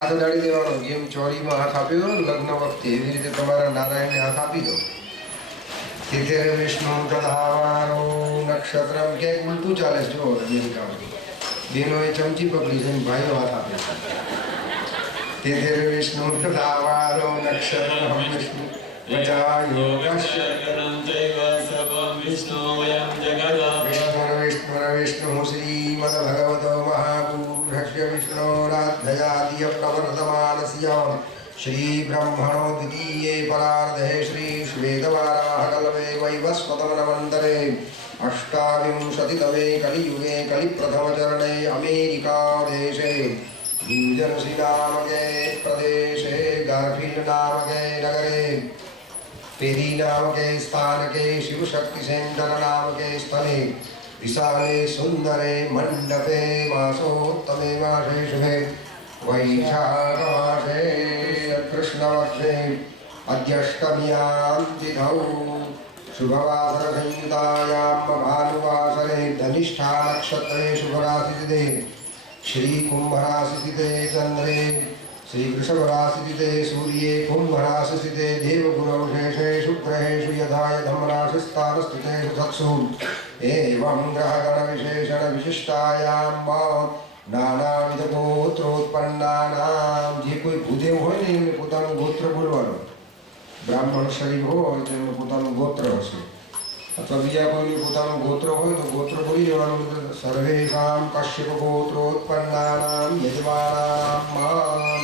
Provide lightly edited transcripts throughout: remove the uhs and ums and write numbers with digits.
હાથ અડાડી દેવાનો. જેમ ચોરીમાં હાથ આપી દો લગ્ન વખતે, એવી રીતે તમારા નારાયણને હાથ આપી દો. તિથિર વિષ્ણુ તથાવારો નક્ષત્રમ. ક્યાંક ઉલટું ચાલે છે. જો અમેરિકામાં બહેનોએ ચમચી પકડી છે, ભાઈઓ હાથ આપે છે. તિથિર વિષ્ણુ તથાવારો નક્ષત્રમ વિષ્ણુ વિષ્ણુ શ્રીમદ્ભગવતો મહાપુરુષસ્ય વિષ્ણોરાધ્યાદિય પ્રવર્તમાનસ્ય શ્રી બ્રહ્મણો દ્વિતીये પરાર્ધે શ્રી શ્વેતવારાહકલ્પે વૈવસ્વતમન્વन्तरे अष्टाविंशतितमे कलियुगे कलिप्रथमचरणे अमेरिकादेशे न्यूजर्सी नामके प्रदेशे गारफील्ड नामके नगरे पेरी नामके स्थानके शिवशक्ति सेंटर नामके स्थले विशाले सुंदरे मंडपे मासोत्तमे मासे शुभे वैशाखमासे कृष्णपक्षे अद्यष्टम्यां तिथौ शुभवासरसंयुतायां भानुवासरे धनिष्ठा नक्षत्रे शुभराशितिथे श्री कुंभराशितिथे चंद्रे श्री वृषभराशितिथे सूर्ये कुंभराशितिथे देवगुरौ शेषे शुक्रहेषु यथा यधमराशिस्थानस्थितेषु सत्सु एवं ग्रहगणविशेषण विशिष्टायां नानाविधगोत्रोत्पन्नानां जे कोई भूदेव होय ने एमने पोतानुं गोत्र बोलवानुं. ब्राह्मण शरीर હોય તો એનું પોતાનું ગોત્ર હશે, અથવા બીજા કોઈનું પોતાનું ગોત્ર હોય તો ગોત્ર બોલી દેવાનું. સર્વેષાં કશ્યપ ગોત્રોત્પન્નાનાં યજમાનાનાં.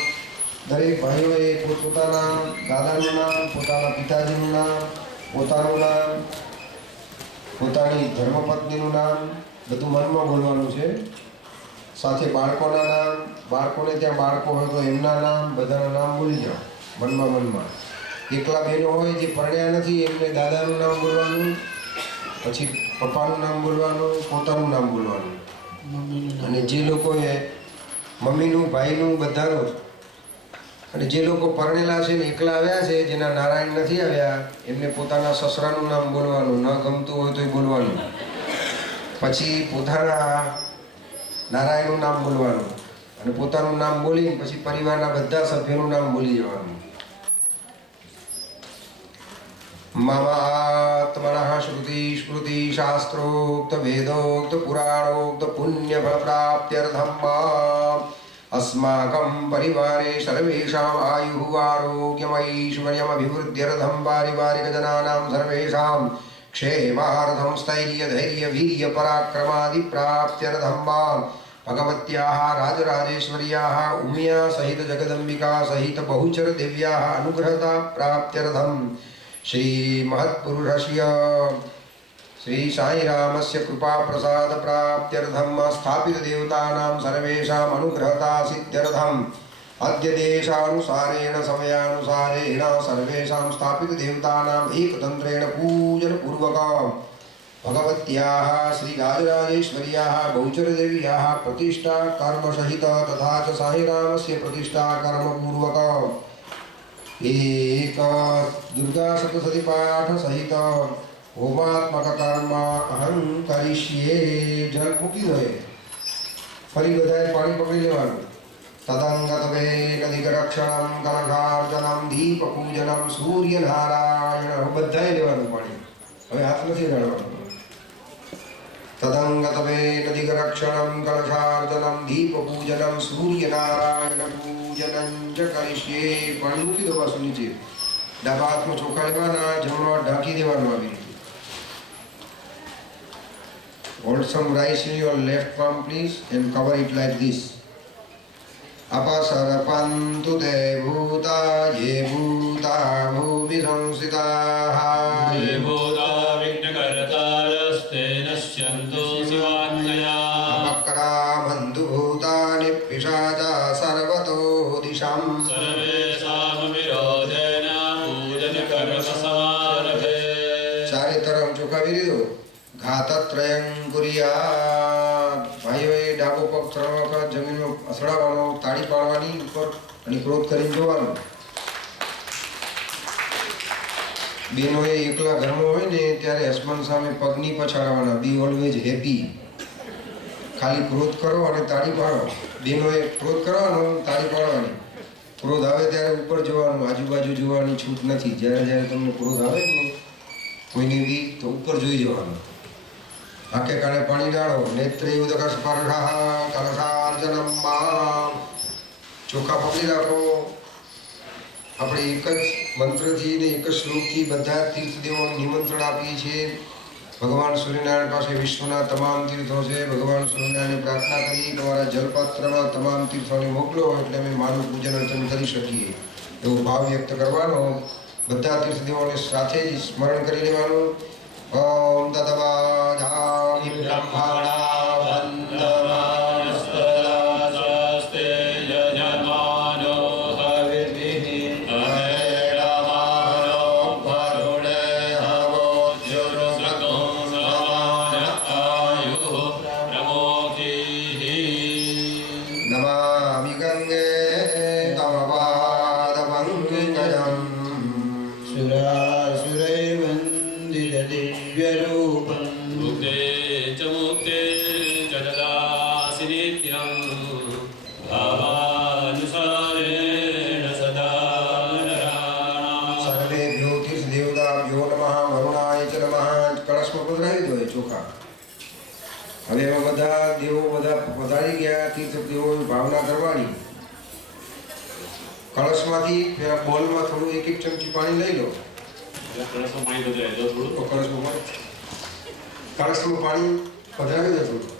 દરેક ભાઈઓએ પોતાના દાદાનું નામ, પોતાના પિતાજીનું નામ, પોતાનું નામ, પોતાની ધર્મપત્નીનું નામ બધું મનમાં બોલવાનું છે. સાથે બાળકોના નામ, બાળકોને ત્યાં બાળકો હોય તો એમના નામ, બધાના નામ બોલી જાઓ મનમાં. એકલા બહેનો હોય જે પરણ્યા નથી એમને દાદાનું નામ બોલવાનું, પછી પપ્પાનું નામ બોલવાનું, પોતાનું નામ બોલવાનું. અને જે લોકોએ મમ્મીનું, ભાઈનું, બધાનું. અને જે લોકો પરણેલા છે ને એકલા આવ્યા છે, જેના નારાયણ નથી આવ્યા, એમને પોતાના સસરાનું નામ બોલવાનું. ન ગમતું હોય તો બોલવાનું. પછી પોતાના નારાયણનું નામ બોલવાનું. અને પોતાનું નામ બોલીને પછી પરિવારના બધા સભ્યોનું નામ બોલી જવાનું. ममात्मनः श्रुति स्मृति शास्त्रोक्त वेदोक्त पुराणोक्त पुण्य फल प्राप्त्यर्थम् अस्माकं परिवारे सर्वेषाम् आयुः आरोग्यम् ऐश्वर्यमभिवृद्ध्यर्थं पारिवारिकजनानां सर्वेषां क्षेमार्थं स्थैर्य धैर्य वीर्य पराक्रमादि प्राप्त्यर्थं भगवत्याः राजराजेश्वर्याः उमिया सहित जगदम्बिका सहित बहुचर देव्याः अनुग्रहता प्राप्त्यर्थं श्री महत्पुरुषस्य श्री साई रामस्य कृपा प्रसाद प्राप्त्यर्थं स्थापित देवतानां सर्वेषाम् अनुग्रहता सिद्ध्यर्थम् अद्य देशानुसारेण समयानुसारेण सर्वेषां स्थापित देवतानाम् एकतन्त्रेण पूजन पूर्वकं भगवत्याः श्री राजराजेश्वर्याः बहुचरदेव्याः प्रतिष्ठा कर्म सहित तथा च साई रामस्य प्रतिष्ठा कर्म पूर्वकं एक दुर्गा सप्तशती पाठ सहित होमात्मक कर्म अहं करिष्ये. जल મૂકી દો. ફરી બધાએ પાણી પકડી લેવાનું. તદંગતવેદિકરક્ષણમ કલશાર્ચનમ દીપપૂજનમ સૂર્યનારાયણ બધાએ લેવાનું પાણી. હવે હાથ નથી અડાડવાનો. तदंगतवेदधिकरक्षणं कलशार्चनं दीपपूजनं सूर्यनारायणपूजनं च करिष्ये. पाणी મૂકી દો પાછું નીચે. ડાબા હાથમાં ચોખા લેવાના, જમણો હાથ ઢાંકી દેવાનો આવી રીતે. Hold some rice in your left palm please and cover it like this. अपसर्पन्तु ते भूता ये भूता भूमि संस्थिताः ये भूता विघ्नकर्तारस्ते नश्यन्तु शिवान्यया अपक्रामन्तु भूतानि पिशाचा सर्वतो दिशां सर्वेषामपि रोधेन पूजनकर्मसमारभे. चारे तरफ ચોખા વીરી દો. ઘાતત્રયં કુર્યાત. ભાઈઓએ ડાબો પગ 3 વખત જમીનમાં અસડાવવાનો, તાળી પાડવાની ઉપર અને ક્રોધ કરીને જોવાનું. બહેનોએ એકલા ઘરમાં હોય ને ત્યારે હસબન્ડ સામે પગ નહીં પછાડવાના. બી ઓલવેઝ હેપી. ખાલી ક્રોધ કરો અને તાળી પાડો. બેનોએ ક્રોધ કરવાનો, તાળી પાડવાની. ક્રોધ આવે ત્યારે ઉપર જવાનું, આજુબાજુ જોવાની છૂટ નથી. જ્યારે જ્યારે તમને ક્રોધ આવે ને કોઈને બી તો ઉપર જોઈ જવાનું. આંખે કાને પાણી ડાળો. નેત્રે ઉદક સ્પર્શા કલશાર્જનમ મહા. ચોખા પકડી રાખો. આપણે એક જ મંત્રથી ને એક જ શ્લોકથી બધા તીર્થદેવોને નિમંત્રણ આપીએ છીએ. ભગવાન સૂર્યનારાયણ પાસે વિશ્વના તમામ તીર્થો છે. ભગવાન સૂર્યનારાયણને પ્રાર્થના કરી તમારા જલપાત્રમાં તમામ તીર્થોને મોકલો એટલે અમે મારું પૂજન અર્ચન કરી શકીએ એવો ભાવ વ્યક્ત કરવાનો. બધા તીર્થદેવોને સાથે જ સ્મરણ કરી લેવાનું. ઓમ તદવાજામિ બ્રહ્મણા વંદમાસ્તરાસ્તે યજમાનો હવિર્વિહિ હવેરમાનો વરુણે હવોજ્યુરુસકું સમાન આયુઃ પ્રમોદિહિ. નમામિ ગંગે તવ પાદપંકજં સુરાસુરૈર્વંદિત દિવ્યરૂપં મુક્તે ચ મુક્તે ચ દદાસि નિત્યં ભાવાનુસારેણ સદા નરાણાં. સર્વેભ્યો તીર્થદેવતાભ્યો નમઃ. વરુણાય ચ નમઃ. કળશમાં પધરાવી દો એ ચોખા. હવે એમાં બધા દેવો બધા પધારી ગયા. તીર્થદેવોની ભાવના કરવાની. કળશમાંથી પેલા બોલમાં થોડું એક ચમચી પાણી લઈ લો. કળશમાં પાણી પધરાવી દો થોડું. કળશમાં પાણી પધરાવી દો થોડું.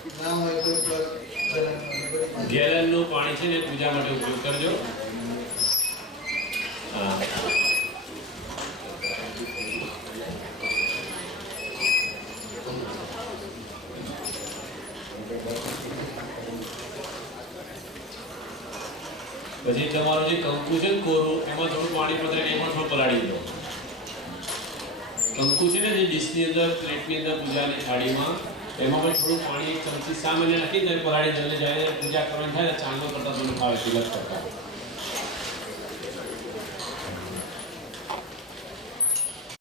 ગેલનનું પાણી છે ને પૂજા માટે ઉપયોગ કરજો. હા. પછી તમારું જે કંકુ છે ને કોરું એમાં થોડું પાણી પધરાવીને એમાં થોડું પલાળી દો. કંકુ છે ને જે ડીશની અંદર પ્લેટની અંદર પૂજાની થાળીમાં એમાં પણ થોડું પાણી એક ચમચી સામાન્ય નાખી દે પલાળી દે. જ્યારે પૂજા કરવાની થાય ને ચાંદો કરતા થોડું ખાવે તિલક કરતા